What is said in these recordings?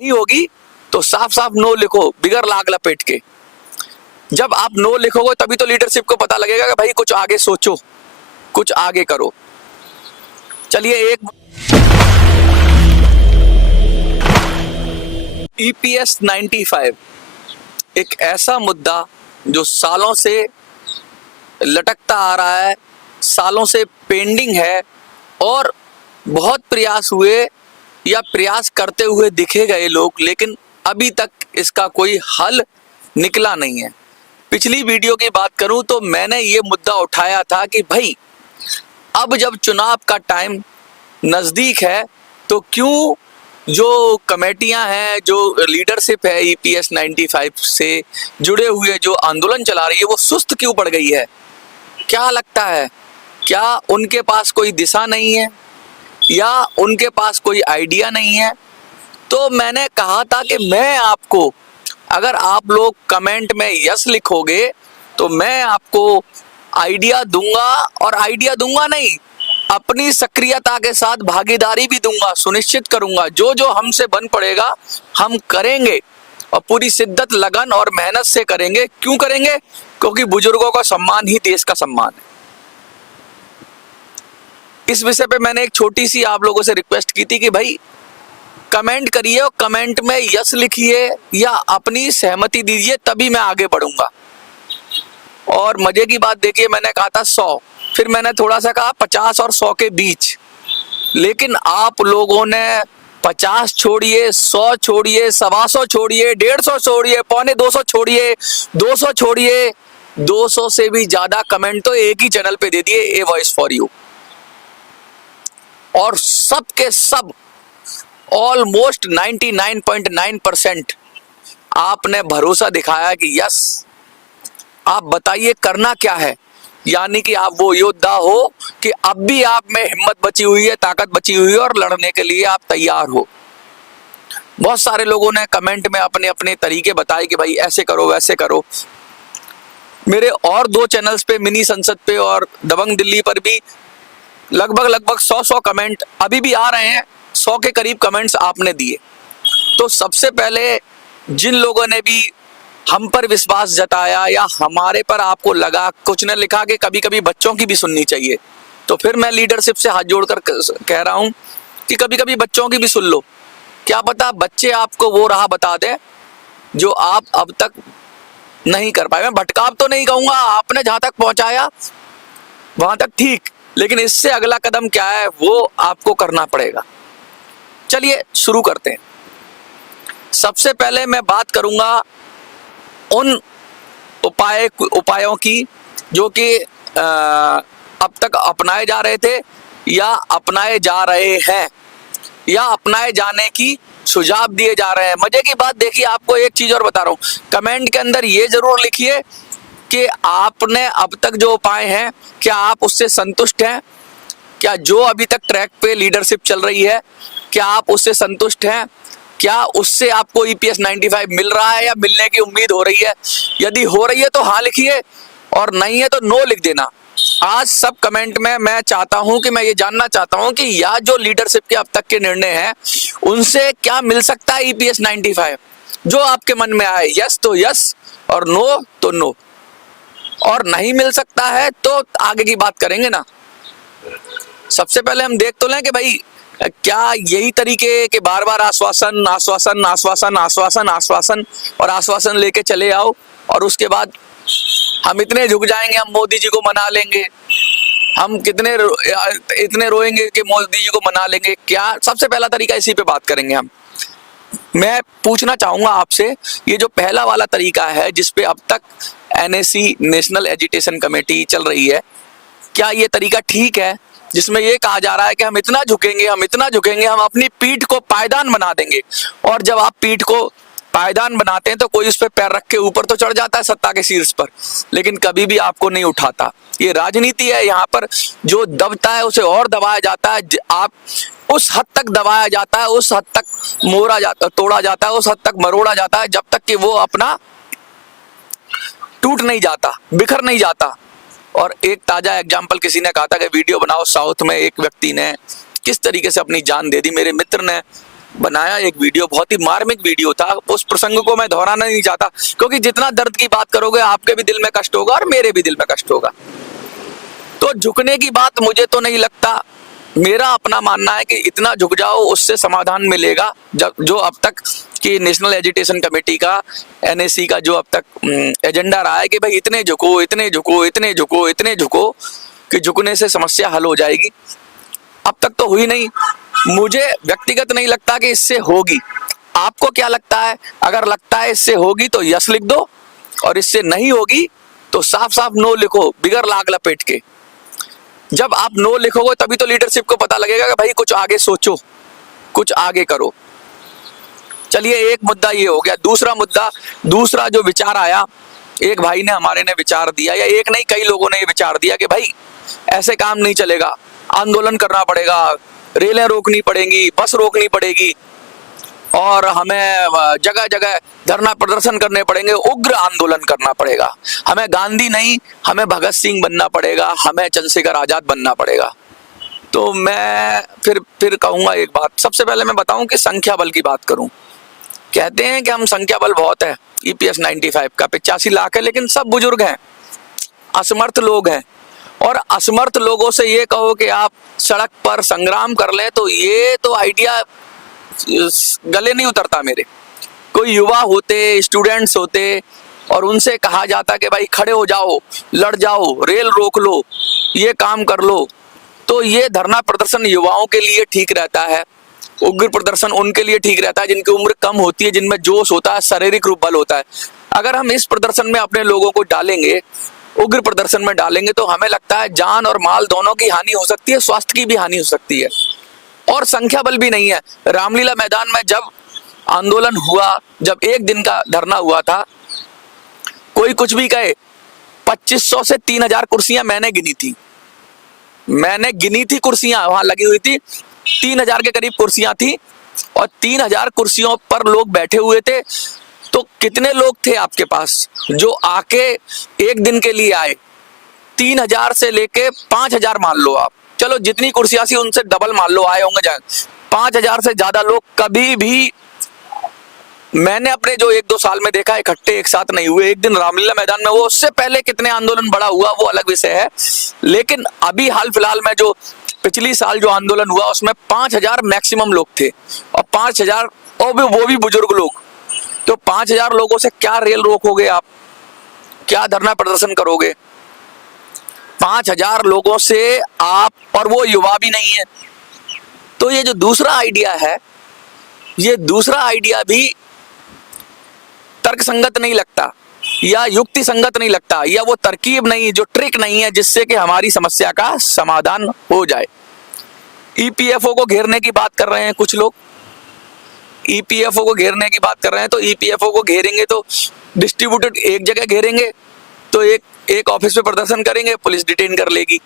नहीं होगी तो साफ साफ नो लिखो बिगर लाग लपेट के। जब आप नो लिखोगे तभी तो लीडरशिप को पता लगेगा कि भाई कुछ आगे सोचो, कुछ आगे करो। चलिए, एक ईपीएस 95 एक ऐसा मुद्दा जो सालों से लटकता आ रहा है, सालों से पेंडिंग है और बहुत प्रयास हुए या प्रयास करते हुए दिखे गए लोग, लेकिन अभी तक इसका कोई हल निकला नहीं है। पिछली वीडियो की बात करूं तो मैंने ये मुद्दा उठाया था कि भाई अब जब चुनाव का टाइम नजदीक है तो क्यों जो कमेटियां हैं, जो लीडरशिप है ईपीएस 95 से जुड़े हुए जो आंदोलन चला रही है वो सुस्त क्यों पड़ गई है? क्या लगता है, क्या उनके पास कोई दिशा नहीं है या उनके पास कोई आइडिया नहीं है? तो मैंने कहा था कि मैं आपको, अगर आप लोग कमेंट में यस लिखोगे तो मैं आपको आइडिया दूंगा, और आइडिया दूंगा नहीं, अपनी सक्रियता के साथ भागीदारी भी दूंगा, सुनिश्चित करूंगा जो जो हमसे बन पड़ेगा हम करेंगे और पूरी शिद्दत, लगन और मेहनत से करेंगे। क्यों करेंगे? क्योंकि बुजुर्गों का सम्मान ही देश का सम्मान है। इस विषय पे मैंने एक छोटी सी आप लोगों से रिक्वेस्ट की थी कि भाई कमेंट करिए और कमेंट में यस लिखिए या अपनी सहमति दीजिए, तभी मैं आगे बढ़ूंगा। और मजे की बात देखिए, मैंने कहा था 100, फिर मैंने थोड़ा सा कहा 50 और 100 के बीच, लेकिन आप लोगों ने 50 छोड़िए, 100 छोड़िए, 125 छोड़िए, 150 छोड़िए, 250 छोड़िए, 200 छोड़िए, 200 से भी ज्यादा कमेंट तो एक ही चैनल पे दे दिए, ए वॉइस फॉर यू। और सब के सब ऑलमोस्ट 99.9% आपने भरोसा दिखाया कि यस, आप बताइए करना क्या है। यानी कि आप वो योद्धा हो कि अब भी आप में हिम्मत बची हुई है, ताकत बची हुई है और लड़ने के लिए आप तैयार हो। बहुत सारे लोगों ने कमेंट में अपने अपने तरीके बताए कि भाई ऐसे करो, वैसे करो। मेरे और 2 चैनल्स पे, मिनी संसद पे और दबंग दिल्ली पर भी लगभग 100 कमेंट अभी भी आ रहे हैं। 100 के करीब कमेंट्स आपने दिए। तो सबसे पहले जिन लोगों ने भी हम पर विश्वास जताया या हमारे पर आपको लगा, कुछ ने लिखा कि कभी कभी बच्चों की भी सुननी चाहिए, तो फिर मैं लीडरशिप से हाथ जोड़कर कह रहा हूं कि कभी कभी बच्चों की भी सुन लो। क्या पता बच्चे आपको वो राह बता दें जो आप अब तक नहीं कर पाए। मैं भटकाव तो नहीं कहूंगा, आपने जहां तक पहुंचाया वहां तक ठीक, लेकिन इससे अगला कदम क्या है वो आपको करना पड़ेगा। चलिए शुरू करते हैं। सबसे पहले मैं बात करूंगा उन उपायों की जो कि अब तक अपनाए जा रहे थे या अपनाए जा रहे हैं या अपनाए जाने की सुझाव दिए जा रहे हैं। मजे की बात देखिए, आपको एक चीज और बता रहा हूं, कमेंट के अंदर ये जरूर लिखिए कि आपने अब तक जो उपाय हैं क्या आप उससे संतुष्ट हैं? क्या जो अभी तक ट्रैक पे लीडरशिप चल रही है क्या आप उससे संतुष्ट हैं? क्या उससे आपको ईपीएस 95 मिल रहा है या मिलने की उम्मीद हो रही है? यदि हो रही है तो हाँ लिखिए और नहीं है तो नो लिख देना। आज सब कमेंट में मैं चाहता हूं कि मैं ये जानना चाहता हूं कि या जो लीडरशिप के अब तक के निर्णय हैं उनसे क्या मिल सकता है ईपीएस 95? जो आपके मन में आए, यस तो यस और नो तो नो। और नहीं मिल सकता है तो आगे की बात करेंगे ना। सबसे पहले हम देख तो लें कि भाई क्या यही तरीके के बार बार आश्वासन आश्वासन आश्वासन आश्वासन आश्वासन और आश्वासन लेके चले आओ और उसके बाद हम इतने झुक जाएंगे, हम मोदी जी को मना लेंगे, हम इतने रोएंगे कि मोदी जी को मना लेंगे। क्या सबसे पहला तरीका इसी पे बात करेंगे हम। मैं पूछना चाहूंगा आपसे, ये जो पहला वाला तरीका है जिसपे अब तक एनएसी नेशनल एजुटेशन कमेटी चल रही है, क्या ये तरीका ठीक है जिसमें ये कहा जा रहा है कि हम इतना झुकेंगे, हम इतना झुकेंगे, हम अपनी पीठ को पायदान बना देंगे? और जब आप पीठ को पायदान बनाते हैं तो कोई उस पर पैर रख के ऊपर तो चढ़ जाता है सत्ता के शीर्ष पर, लेकिन कभी भी आपको नहीं उठाता। ये राजनीति है, यहाँ पर जो दबता है उसे और दबाया जाता है। आप उस हद तक दबाया जाता है, उस हद तक तोड़ा जाता है, उस हद तक मरोड़ा जाता है जब तक कि वो अपना टूट नहीं जाता, बिखर नहीं जाता। और एक ताजा एग्जाम्पल किसी ने कहा था कि वीडियो बनाओ, साउथ में एक व्यक्ति ने किस तरीके से अपनी जान दे दी। मेरे मित्र ने बनाया एक वीडियो, बहुत ही मार्मिक वीडियो था। उस प्रसंग को मैं दोहराना नहीं चाहता, क्योंकि जितना दर्द की बात करोगे आपके भी दिल में कष्ट होगा और मेरे भी दिल में कष्ट होगा। तो झुकने की बात मुझे तो नहीं लगता, मेरा अपना मानना है कि इतना झुक जाओ उससे समाधान मिलेगा। जब जो अब तक कि नेशनल एजुकेशन कमेटी का, एनएससी का जो अब तक एजेंडा रहा है कि भाई इतने झुको, इतने झुको, इतने झुको, इतने झुको, कि झुकने से समस्या हल हो जाएगी, अब तक तो हुई नहीं। मुझे व्यक्तिगत नहीं लगता कि इससे होगी। आपको क्या लगता है? अगर लगता है इससे होगी तो यस लिख दो, और इससे नहीं होगी तो साफ साफ नो लिखो, बिगर लाग लपेट के। जब आप नो लिखोगे तभी तो लीडरशिप को पता लगेगा कि भाई कुछ आगे सोचो, कुछ आगे करो। चलिए, एक मुद्दा ये हो गया। दूसरा मुद्दा, दूसरा जो विचार आया, एक भाई ने हमारे ने विचार दिया, या एक नहीं कई लोगों ने ये विचार दिया कि भाई ऐसे काम नहीं चलेगा, आंदोलन करना पड़ेगा, रेलें रोकनी पड़ेंगी, बस रोकनी पड़ेगी, और हमें जगह जगह धरना प्रदर्शन करने पड़ेंगे, उग्र आंदोलन करना पड़ेगा, हमें गांधी नहीं हमें भगत सिंह बनना पड़ेगा, हमें चंद्रशेखर आजाद बनना पड़ेगा। तो मैं फिर कहूंगा एक बात। सबसे पहले मैं बताऊं कि संख्या बल की बात करूं। कहते हैं कि हम संख्या बल बहुत है, ईपीएस 95 का 85 लाख है, लेकिन सब बुजुर्ग हैं, असमर्थ लोग हैं। और असमर्थ लोगों से ये कहो कि आप सड़क पर संग्राम कर ले, तो ये तो आइडिया गले नहीं उतरता मेरे। कोई युवा होते, स्टूडेंट्स होते, और उनसे कहा जाता कि भाई खड़े हो जाओ, लड़ जाओ, रेल रोक लो, ये काम कर लो, तो ये धरना प्रदर्शन युवाओं के लिए ठीक रहता है, उग्र प्रदर्शन उनके लिए ठीक रहता है जिनकी उम्र कम होती है, जिनमें जोश होता है, शारीरिक रूप बल होता है। अगर हम इस प्रदर्शन में अपने लोगों को डालेंगे, उग्र प्रदर्शन में डालेंगे, तो हमें लगता है जान और माल दोनों की हानि हो सकती है, स्वास्थ्य की भी हानि हो सकती है, और संख्या बल भी नहीं है। रामलीला मैदान में जब आंदोलन हुआ, जब एक दिन का धरना हुआ था, कोई कुछ भी कहे, 2500 से 3000 कुर्सियां मैंने गिनी थी कुर्सियां वहां लगी हुई थी, 3000 के करीब कुर्सियां थी, और 3000 कुर्सियों पर लोग बैठे हुए थे। तो कितने लोग थे आपके पास जो आके एक दिन के लिए आए? 3000 से लेके 5000 मान लो आप, चलो जितनी कुर्सियां थी उनसे डबल मान लो आए होंगे, 5000 से ज्यादा लोग कभी भी मैंने अपने जो 1-2 साल में देखा इकट्ठे एक साथ नहीं हुए। एक दिन रामलीला मैदान में, वो उससे पहले कितने आंदोलन बड़ा हुआ वो अलग विषय है, लेकिन अभी हाल फिलहाल में जो पिछली साल जो आंदोलन हुआ उसमें 5000 मैक्सिमम लोग थे, और 5000 और वो भी बुजुर्ग लोग। तो 5000 लोगों से क्या रेल रोकोगे आप? क्या धरना प्रदर्शन करोगे 5000 लोगों से आप? और वो युवा भी नहीं है। तो ये जो दूसरा आइडिया है, ये दूसरा आइडिया भी तर्क संगत नहीं लगता, या युक्ति संगत नहीं लगता, या वो तरकीब नहीं, जो ट्रिक नहीं है जिससे कि हमारी समस्या का समाधान हो जाए। ईपीएफओ को घेरने की बात कर रहे हैं कुछ लोग, ईपीएफओ को घेरने की बात कर रहे हैं। तो ईपीएफओ को घेरेंगे तो डिस्ट्रीब्यूटेड एक जगह घेरेंगे, तो एक ऑफिस पे प्रदर्शन करेंगे, पुलिस डिटेन कर लेगी।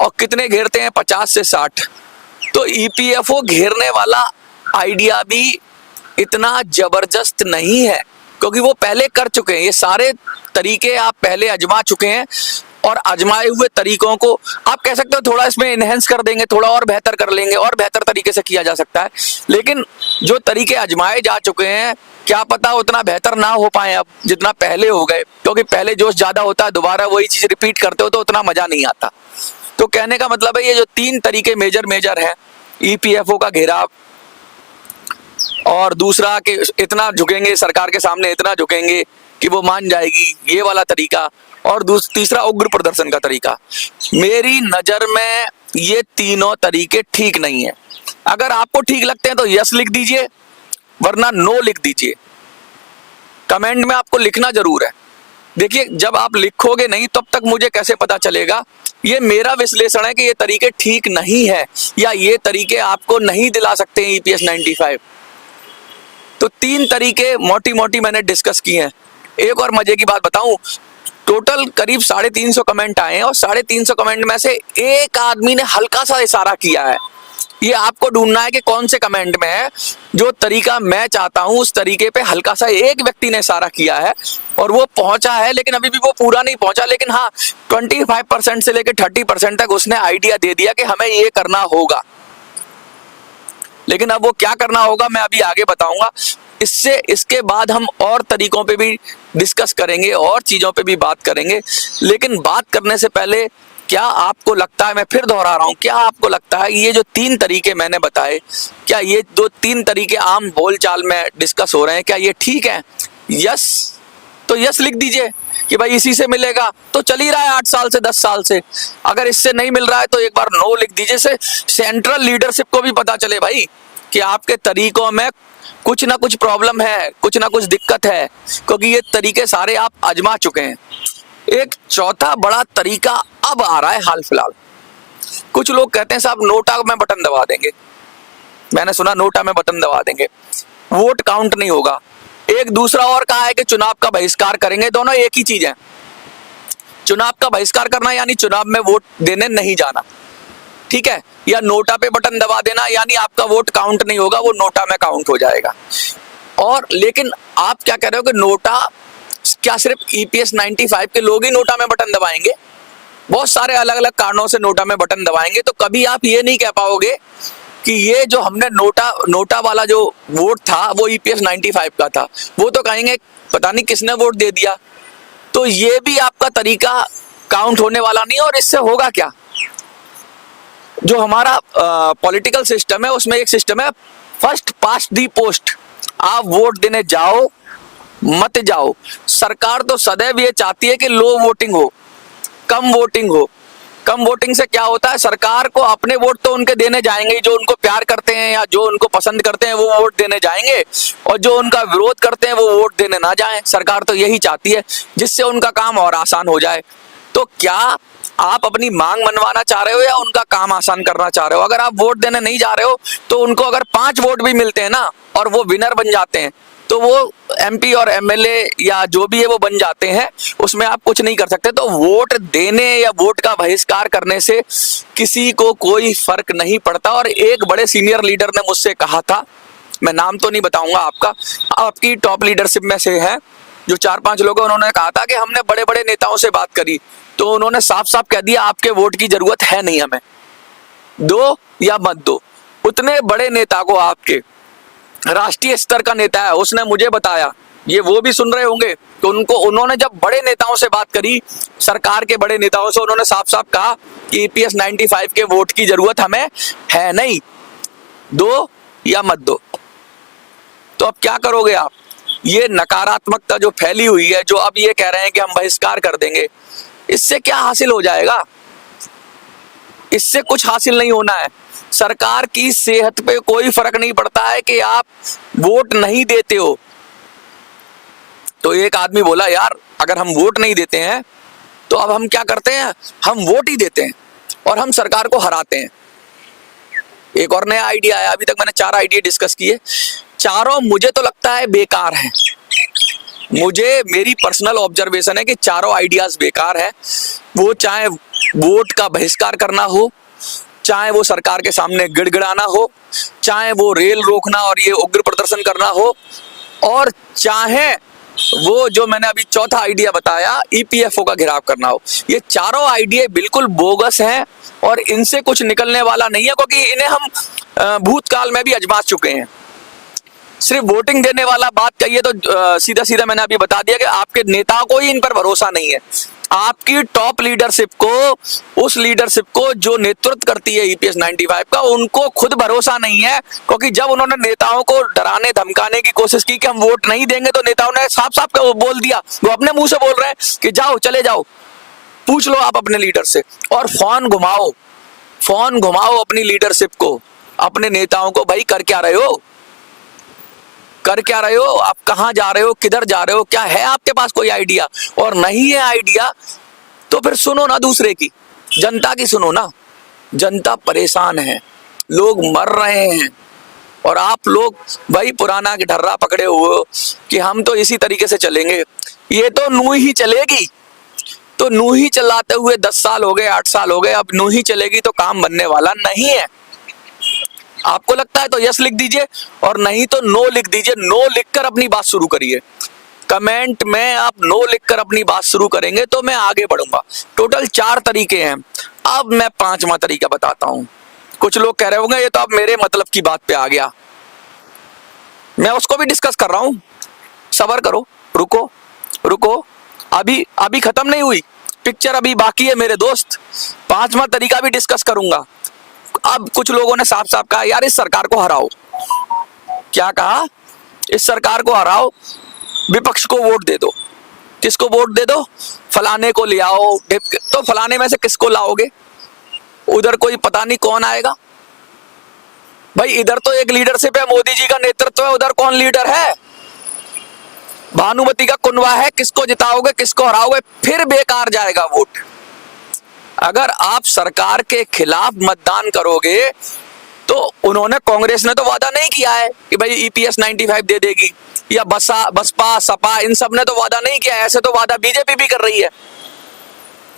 और कितने घेरते हैं? 50 से 60। तो ईपीएफओ घेरने वाला आइडिया भी इतना जबरदस्त नहीं है, क्योंकि वो पहले कर चुके हैं, ये सारे तरीके आप पहले आजमा चुके हैं, और आजमाए हुए तरीकों को आप कह सकते हो थोड़ा इसमें इनहेंस कर देंगे, थोड़ा और बेहतर कर लेंगे, और बेहतर तरीके से किया जा सकता है। लेकिन जो तरीके आजमाए जा चुके हैं, क्या पता उतना बेहतर ना हो पाए अब जितना पहले हो गए, क्योंकि पहले जोश ज्यादा होता है, दोबारा वही चीज रिपीट करते हो तो उतना मजा नहीं आता। तो कहने का मतलब है ये जो 3 तरीके मेजर है, ईपीएफओ का घेराव, और दूसरा कि इतना झुकेंगे सरकार के सामने, इतना झुकेंगे कि वो मान जाएगी, ये वाला तरीका, और तीसरा उग्र प्रदर्शन का तरीका। मेरी नजर में ये तीनों तरीके ठीक नहीं है। अगर आपको ठीक लगते हैं तो यस लिख दीजिए, वरना नो लिख दीजिए। कमेंट में आपको लिखना जरूर है। देखिए, जब आप लिखोगे नहीं तब तक मुझे कैसे पता चलेगा? ये मेरा विश्लेषण है कि ये तरीके ठीक नहीं है, या ये तरीके आपको नहीं दिला सकते ईपीएस 95। तो 3 तरीके मोटी मैंने डिस्कस किए हैं। एक और मजे की बात बताऊं, टोटल करीब 350 कमेंट आए हैं, और 350 कमेंट में से एक आदमी ने हल्का सा इशारा किया है। ये आपको ढूंढना है कि कौन से कमेंट में है जो तरीका मैं चाहता हूं, उस तरीके पे हल्का सा एक व्यक्ति ने इशारा किया है, और वो पहुंचा है, लेकिन अभी भी वो पूरा नहीं पहुंचा। लेकिन हाँ, 25% से लेकर 30% तक उसने आइडिया दे दिया कि हमें ये करना होगा। लेकिन अब वो क्या करना होगा मैं अभी आगे बताऊंगा। इसके बाद हम और तरीकों पे भी डिस्कस करेंगे और चीजों पे भी बात करेंगे। लेकिन बात करने से पहले क्या आपको लगता है, मैं फिर दोहरा रहा हूं, क्या आपको लगता है ये जो 3 तरीके मैंने बताए, क्या ये 3 तरीके आम बोलचाल में डिस्कस हो रहे हैं, क्या ये ठीक है? यस तो यस लिख दीजिए कि भाई इसी से मिलेगा, तो चल ही रहा है 8 साल से 10 साल से। अगर इससे नहीं मिल रहा है तो एक बार नो लिख दीजिए, से सेंट्रल लीडरशिप को भी पता चले भाई कि आपके तरीकों में कुछ ना कुछ प्रॉब्लम है, कुछ ना कुछ दिक्कत है, क्योंकि ये तरीके सारे आप आजमा चुके हैं। एक चौथा बड़ा तरीका अब आ रहा है हाल फिलहाल। कुछ लोग कहते हैं साहब नोटा में बटन दबा देंगे, मैंने सुना नोटा में बटन दबा देंगे, वोट काउंट नहीं होगा। एक दूसरा और कहा है कि चुनाव का बहिष्कार करेंगे। दोनों एक ही चीज है। चुनाव का बहिष्कार करना यानी चुनाव में वोट देने नहीं जाना, ठीक है, या नोटा पे बटन दबा देना यानी आपका वोट काउंट नहीं होगा, वो नोटा में काउंट हो जाएगा। और लेकिन आप क्या कह रहे हो कि नोटा क्या सिर्फ ईपीएस 95 के लोग ही नोटा में बटन दबाएंगे? बहुत सारे अलग अलग कारणों से नोटा में बटन दबाएंगे। तो कभी आप ये नहीं कह पाओगे कि ये जो हमने नोटा वाला जो वोट था वो ईपीएस 95 का था। वो तो कहेंगे पता नहीं किसने वोट दे दिया। तो ये भी आपका तरीका काउंट होने वाला नहीं है। और इससे होगा क्या, जो हमारा पॉलिटिकल सिस्टम है उसमें एक सिस्टम है फर्स्ट पास्ट दी पोस्ट। आप वोट देने जाओ मत जाओ, सरकार तो सदैव ये चाहती है कि लो वोटिंग हो, कम वोटिंग हो। कम वोटिंग से क्या होता है, सरकार को अपने वोट तो उनके देने जाएंगे, जो उनको प्यार करते हैं या जो उनको पसंद करते हैं वो वोट देने जाएंगे, और जो उनका विरोध करते हैं वो वोट देने ना जाएं। सरकार तो यही चाहती है, जिससे उनका काम और आसान हो जाए। तो क्या आप अपनी मांग मनवाना चाह रहे हो या उनका काम आसान करना चाह रहे हो? अगर आप वोट देने नहीं जा रहे हो तो उनको अगर 5 वोट भी मिलते हैं ना और वो विनर बन जाते हैं तो वो एमपी और एमएलए या जो भी है वो बन जाते हैं, उसमें आप कुछ नहीं कर सकते। तो वोट देने या वोट का बहिष्कार करने से किसी को कोई फर्क नहीं पड़ता। और एक बड़े सीनियर लीडर ने मुझसे कहा था, मैं नाम तो नहीं बताऊंगा आपका, आपकी टॉप लीडरशिप में से है, जो 4-5 लोग हैं, उन्होंने कहा था कि हमने बड़े बड़े नेताओं से बात करी तो उन्होंने साफ साफ कह दिया आपके वोट की जरूरत है नहीं, हमें दो या मत दो। उतने बड़े नेता को, आपके राष्ट्रीय स्तर का नेता है, उसने मुझे बताया, ये वो भी सुन रहे होंगे, तो उन्होंने जब बड़े नेताओं से बात करी, सरकार के बड़े नेताओं से, उन्होंने साफ साफ कहा कि ईपीएस 95 के वोट की जरूरत हमें है नहीं, दो या मत दो। तो अब क्या करोगे आप? ये नकारात्मकता जो फैली हुई है, जो अब ये कह रहे हैं कि हम बहिष्कार कर देंगे, इससे क्या हासिल हो जाएगा? इससे कुछ हासिल नहीं होना है। सरकार की सेहत पे कोई फर्क नहीं पड़ता है कि आप वोट नहीं देते हो। तो एक आदमी बोला, यार अगर हम वोट नहीं देते हैं तो अब हम क्या करते हैं, हम वोट ही देते हैं और हम सरकार को हराते हैं। एक और नया आइडिया आया। अभी तक मैंने 4 आइडिया डिस्कस किए, चारों मुझे तो लगता है बेकार हैं। मेरी पर्सनल ऑब्जर्वेशन है कि चारों आइडियाज बेकार है। वो चाहे वोट का बहिष्कार करना हो, चाहे वो सरकार के सामने गिड़गिड़ाना हो, चाहे वो रेल रोकना और ये उग्र प्रदर्शन करना हो, और चाहे वो जो मैंने अभी चौथा आइडिया बताया ईपीएफओ का घेराव करना हो। ये चारों आइडिया बिल्कुल बोगस हैं और इनसे कुछ निकलने वाला नहीं है, क्योंकि इन्हें हम भूतकाल में भी आजमा चुके हैं। सिर्फ वोटिंग देने वाला बात कहिए तो सीधा सीधा मैंने अभी बता दिया कि आपके नेताओं को ही इन पर भरोसा नहीं है। आपकी टॉप लीडरशिप को, उस लीडरशिप को जो नेतृत्व करती है ईपीएस 95 का, उनको खुद भरोसा नहीं है। क्योंकि जब उन्होंने नेताओं को डराने धमकाने की कोशिश की कि हम वोट नहीं देंगे, तो नेताओं ने साफ साफ बोल दिया, वो अपने मुंह से बोल रहे हैं कि जाओ, चले जाओ, पूछ लो आप अपने लीडर से। और फोन घुमाओ अपनी लीडरशिप को, अपने नेताओं को, भाई कर क्या रहे हो, कर क्या रहे हो, आप कहां जा रहे हो, किधर जा रहे हो, क्या है आपके पास कोई आइडिया? और नहीं है आइडिया तो फिर सुनो ना दूसरे की, जनता की सुनो ना। जनता परेशान है, लोग मर रहे हैं, और आप लोग भाई पुराना ढर्रा पकड़े हुए हो कि हम तो इसी तरीके से चलेंगे। ये तो नू ही चलेगी, तो नू ही चलाते हुए 10 साल हो गए, 8 साल हो गए, अब नू ही चलेगी तो काम बनने वाला नहीं है। आपको लगता है तो यस लिख दीजिए, और नहीं तो नो लिख दीजिए। नो लिखकर अपनी बात शुरू करिए, कमेंट में आप नो लिखकर अपनी बात शुरू करेंगे तो मैं आगे बढ़ूंगा। टोटल 4 तरीके हैं, अब मैं 5वां तरीका बताता हूं। कुछ लोग कह रहे होंगे ये तो अब मेरे मतलब की बात पे आ गया, मैं उसको भी डिस्कस कर रहा हूं। सबर करो, रुको रुको, अभी अभी खत्म नहीं हुई पिक्चर, अभी बाकी है मेरे दोस्त। पांचवा तरीका भी डिस्कस करूंगा। अब कुछ लोगों ने साफ साफ कहा यार इस सरकार को हराओ। क्या कहा? इस सरकार को हराओ, विपक्ष को वोट दे दो। किसको वोट दे दो? फलाने को ले आओ। तो फलाने में से किसको लाओगे? उधर कोई पता नहीं कौन आएगा भाई। इधर तो एक लीडरशिप है, मोदी जी का नेतृत्व है, उधर कौन लीडर है? भानुमति का कुनवा है। किसको जिताओगे, किसको हराओगे? फिर बेकार जाएगा वोट। अगर आप सरकार के खिलाफ मतदान करोगे तो उन्होंने, कांग्रेस ने तो वादा नहीं किया है कि भाई ईपीएस 95 दे देगी, या बसपा सपा इन सब ने तो वादा नहीं किया है। ऐसे तो वादा बीजेपी भी कर रही है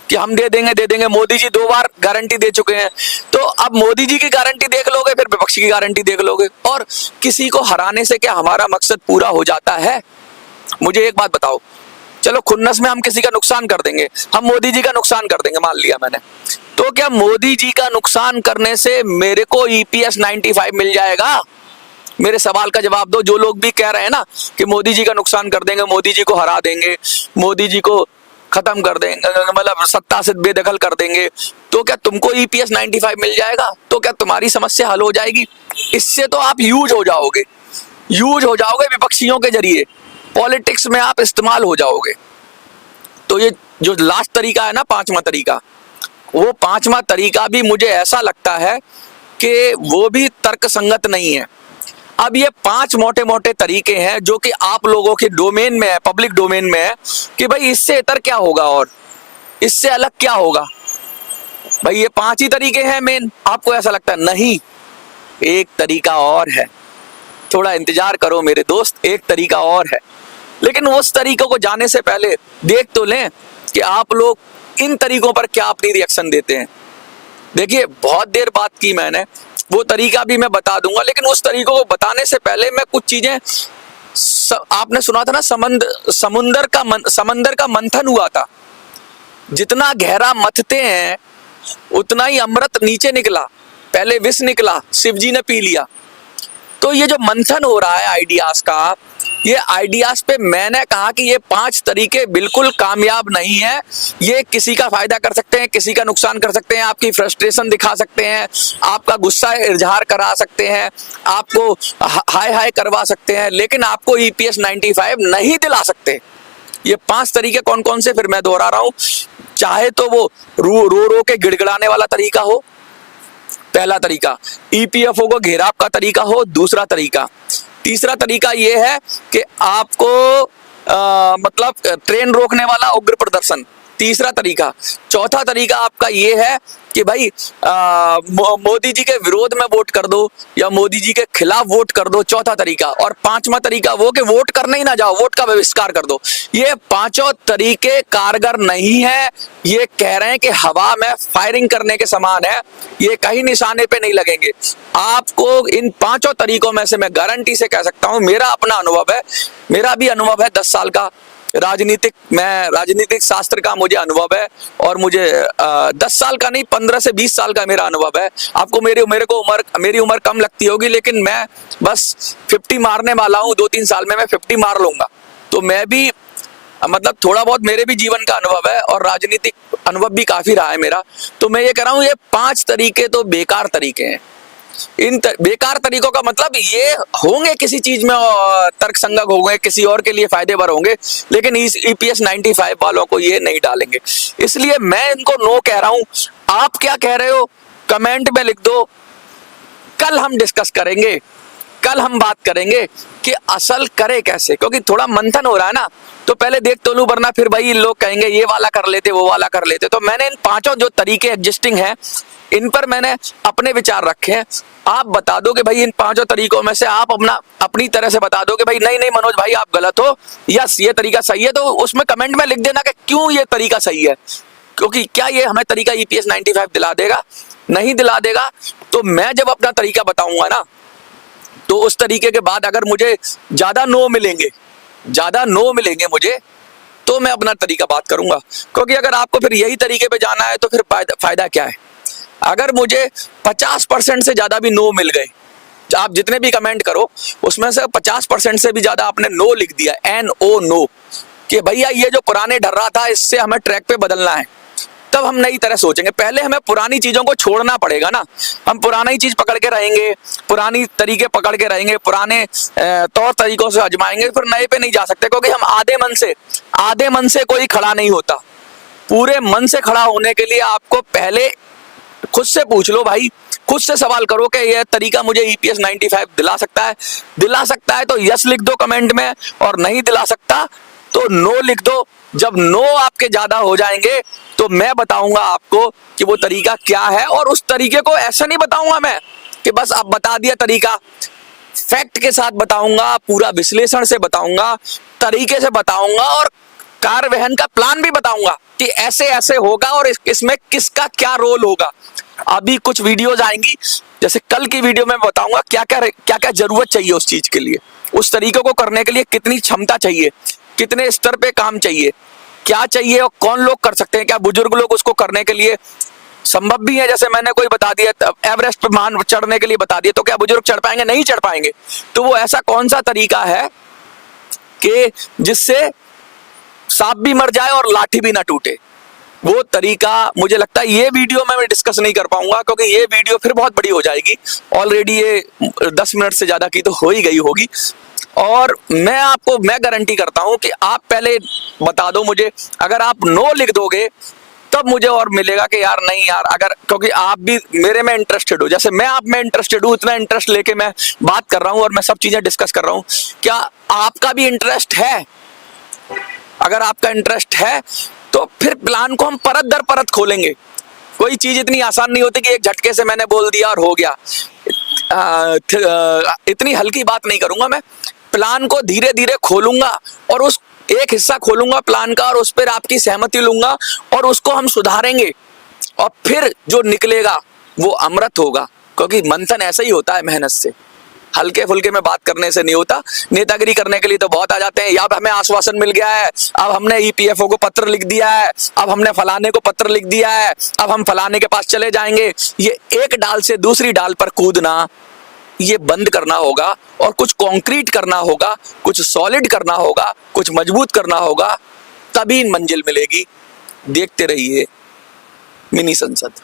कि हम दे देंगे। मोदी जी 2 बार गारंटी दे चुके हैं। तो अब मोदी जी की गारंटी देख लोगे, फिर विपक्ष की गारंटी देख लोगे, और किसी को हराने से क्या हमारा मकसद पूरा हो जाता है? मुझे एक बात बताओ, चलो खुन्नस में हम किसी का नुकसान कर देंगे, हम मोदी जी का नुकसान कर देंगे, मान लिया मैंने, तो क्या मोदी जी का नुकसान करने से मेरे को ईपीएस 95 मिल जाएगा? मेरे सवाल का जवाब दो। जो लोग भी कह रहे हैं ना कि मोदी जी का नुकसान कर देंगे, मोदी जी को हरा देंगे, मोदी जी को खत्म कर देंगे, मतलब सत्ता से बेदखल कर देंगे, तो क्या तुमको ईपीएस 95 मिल जाएगा? तो क्या तुम्हारी समस्या हल हो जाएगी? इससे तो आप यूज हो जाओगे विपक्षियों के जरिए, पॉलिटिक्स में आप इस्तेमाल हो जाओगे। तो ये जो लास्ट तरीका है ना, पांचवा तरीका, वो पांचवा तरीका भी मुझे ऐसा लगता है कि वो भी तर्कसंगत नहीं है। अब ये 5 मोटे मोटे तरीके हैं जो कि आप लोगों के डोमेन में है, पब्लिक डोमेन में है, कि भाई इससे इतर क्या होगा और इससे अलग क्या होगा। भाई ये 5 ही तरीके हैं मेन, आपको ऐसा लगता है? नहीं, एक तरीका और है। थोड़ा इंतजार करो मेरे दोस्त, एक तरीका और है। लेकिन उस तरीकों को जाने से पहले देख तो लें कि आप लोग इन तरीकों पर क्या अपनी रिएक्शन देते हैं। देखिए, बहुत देर बात की मैंने, वो तरीका भी मैं बता दूंगा, लेकिन उस तरीकों को बताने से पहले मैं कुछ चीजें, आपने सुना था ना, समंदर का मंथन हुआ था। जितना गहरा मथते हैं उतना ही अमृत नीचे निकला। पहले विष निकला, शिव जी ने पी लिया। तो ये जो मंथन हो रहा है आइडियाज का, ये आइडियाज पे मैंने कहा कि ये 5 तरीके बिल्कुल कामयाब नहीं है। ये किसी का फायदा कर सकते हैं, किसी का नुकसान कर सकते हैं, आपकी फ्रस्ट्रेशन दिखा सकते हैं, आपका गुस्सा इजहार करा सकते हैं, आपको हाय हाय करवा सकते हैं, लेकिन आपको ईपीएस 95 नहीं दिला सकते। ये 5 तरीके कौन कौन से, फिर मैं दोहरा रहा हूं। चाहे तो वो रो के गिड़गिड़ाने वाला तरीका हो, पहला तरीका। ईपीएफओ को घेराव का तरीका हो, दूसरा तरीका। तीसरा तरीका यह है कि आपको मतलब ट्रेन रोकने वाला उग्र प्रदर्शन, तीसरा तरीका। चौथा तरीका आपका यह है कि भाई मोदी जी के विरोध में वोट कर दो या मोदी जी के खिलाफ वोट कर दो, चौथा तरीका। और पांचवा तरीका वो कि वोट करने ही ना जाओ, वोट का बहिष्कार कर दो। ये पांचों तरीके कारगर नहीं है। ये कह रहे हैं कि हवा में फायरिंग करने के समान है, ये कहीं निशाने पे नहीं लगेंगे। आपको इन पांचों तरीकों में से मैं गारंटी से कह सकता हूं, मेरा अपना अनुभव है, मेरा भी अनुभव है 10 साल का राजनीतिक शास्त्र का मुझे अनुभव है, और मुझे 10 साल का नहीं, 15 से 20 साल का मेरा अनुभव है। आपको मेरी उम्र कम लगती होगी, लेकिन मैं बस 50 मारने वाला हूं। 2-3 साल में मैं 50 मार लूंगा। तो मैं भी मतलब थोड़ा बहुत मेरे भी जीवन का अनुभव है, और राजनीतिक अनुभव भी काफी रहा है मेरा। तो मैं ये कह रहा हूं, ये 5 तरीके तो बेकार तरीके हैं। इन बेकार तरीकों का मतलब ये होंगे किसी चीज में तर्कसंगत होंगे, किसी और के लिए फायदेमंद होंगे, लेकिन इस ईपीएस 95 वालों को ये नहीं डालेंगे। इसलिए मैं इनको नो कह रहा हूं। आप क्या कह रहे हो कमेंट में लिख दो। कल हम डिस्कस करेंगे, कल हम बात करेंगे कि असल करे कैसे, क्योंकि थोड़ा मंथन हो रहा है ना। तो पहले देख तो लूं, वरना फिर भाई लोग कहेंगे ये वाला कर लेते, वो वाला कर लेते। तो मैंने इन 5 जो तरीके एग्जिस्टिंग हैं, इन पर मैंने अपने विचार रखे हैं। आप बता दो कि भाई इन 5 तरीकों में से आप अपनी तरह से बता दो कि भाई नहीं मनोज भाई आप गलत हो, यस ये तरीका सही है। तो उसमें कमेंट में लिख देना कि क्यों ये तरीका सही है, क्योंकि क्या ये हमें तरीका ईपीएस 95 दिला देगा? नहीं दिला देगा। तो मैं जब अपना तरीका बताऊंगा ना, तो उस तरीके के बाद अगर मुझे ज्यादा नो मिलेंगे मुझे, तो मैं अपना तरीका बात करूंगा। क्योंकि अगर आपको फिर यही तरीके पे जाना है तो फिर फायदा क्या है? अगर मुझे 50% से ज्यादा भी नो मिल गए, आप जितने भी कमेंट करो उसमें से 50% से भी ज्यादा आपने नो लिख दिया, NO नो, कि भैया ये जो पुराने डर रहा था इससे हमें ट्रैक पे बदलना है, तब हम नई तरह सोचेंगे। पहले हमें पुरानी चीजों को छोड़ना पड़ेगा ना। हम पुरानी चीज पकड़ के रहेंगे, पुरानी तरीके पकड़ के रहेंगे, पुराने तौर तरीकों से आजमाएंगे, फिर नए पे नहीं जा सकते, क्योंकि हम आधे मन से कोई खड़ा नहीं होता। पूरे मन से खड़ा होने के लिए आपको पहले खुद से पूछ लो भाई, खुद से सवाल करो कि यह तरीका मुझे EPS 95 दिला सकता है तो यस लिख दो कमेंट में, और नहीं दिला सकता तो नो लिख दो। जब नो आपके ज्यादा हो जाएंगे तो मैं बताऊंगा आपको कि वो तरीका क्या है, और उस तरीके को ऐसा नहीं बताऊंगा मैं कि बस आप बता दिया तरीका, फैक्ट के साथ बताऊंगा, पूरा विश्लेषण से बताऊंगा, तरीके से बताऊंगा, और कार्यवहन का प्लान भी बताऊंगा कि ऐसे ऐसे होगा और इसमें किसका क्या रोल होगा। अभी कुछ वीडियोज आएंगी, जैसे कल की वीडियो में बताऊंगा क्या क्या जरूरत चाहिए उस चीज के लिए, उस तरीके को करने के लिए कितनी क्षमता चाहिए, कितने स्तर पे काम चाहिए, क्या चाहिए और कौन लोग कर सकते हैं, क्या बुजुर्ग लोग उसको करने के लिए संभव भी है। जैसे मैंने कोई बता दिया एवरेस्ट पे मान चढ़ने के लिए बता दिया, तो क्या बुजुर्ग चढ़ पाएंगे? नहीं चढ़ पाएंगे। तो वो ऐसा कौन सा तरीका है कि जिससे सांप भी मर जाए और लाठी भी ना टूटे, वो तरीका मुझे लगता है ये वीडियो में मैं डिस्कस नहीं कर पाऊंगा, क्योंकि ये वीडियो फिर बहुत बड़ी हो जाएगी। ऑलरेडी ये 10 मिनट से ज्यादा की तो हो ही गई होगी, और मैं गारंटी करता हूं कि आप पहले बता दो मुझे। अगर आप नो लिख दोगे तब मुझे और मिलेगा कि यार नहीं यार, अगर क्योंकि आप भी मेरे में इंटरेस्टेड हो, जैसे मैं आप में इंटरेस्टेड हूं, इतना इंटरेस्ट लेके मैं बात कर रहा हूं और मैं सब चीजें डिस्कस कर रहा हूं। क्या आपका भी इंटरेस्ट है? अगर आपका इंटरेस्ट है तो फिर प्लान को हम परत दर परत खोलेंगे। कोई चीज इतनी आसान नहीं होती कि एक झटके से मैंने बोल दिया और हो गया। इतनी हल्की बात नहीं करूंगा मैं, प्लान को धीरे धीरे खोलूंगा, और उस एक हिस्सा खोलूंगा प्लान का, और उस पर आपकी सहमति लूंगा, और उसको हम सुधारेंगे, और फिर जो निकलेगा वो अमृत होगा। क्योंकि मंथन ऐसा ही होता है, मेहनत से, हल्के फुल्के में बात करने से नहीं होता। नेतागिरी करने के लिए तो बहुत आ जाते हैं, अब हमें आश्वासन मिल गया है, अब हमने EPFO को पत्र लिख दिया है, अब हमने फलाने को पत्र लिख दिया है, अब हम फलाने के पास चले जाएंगे। ये एक डाल से दूसरी डाल पर कूदना, ये बंद करना होगा, और कुछ कॉन्क्रीट करना होगा, कुछ सॉलिड करना होगा, कुछ मजबूत करना होगा, तभी मंजिल मिलेगी। देखते रहिए मिनी संसद।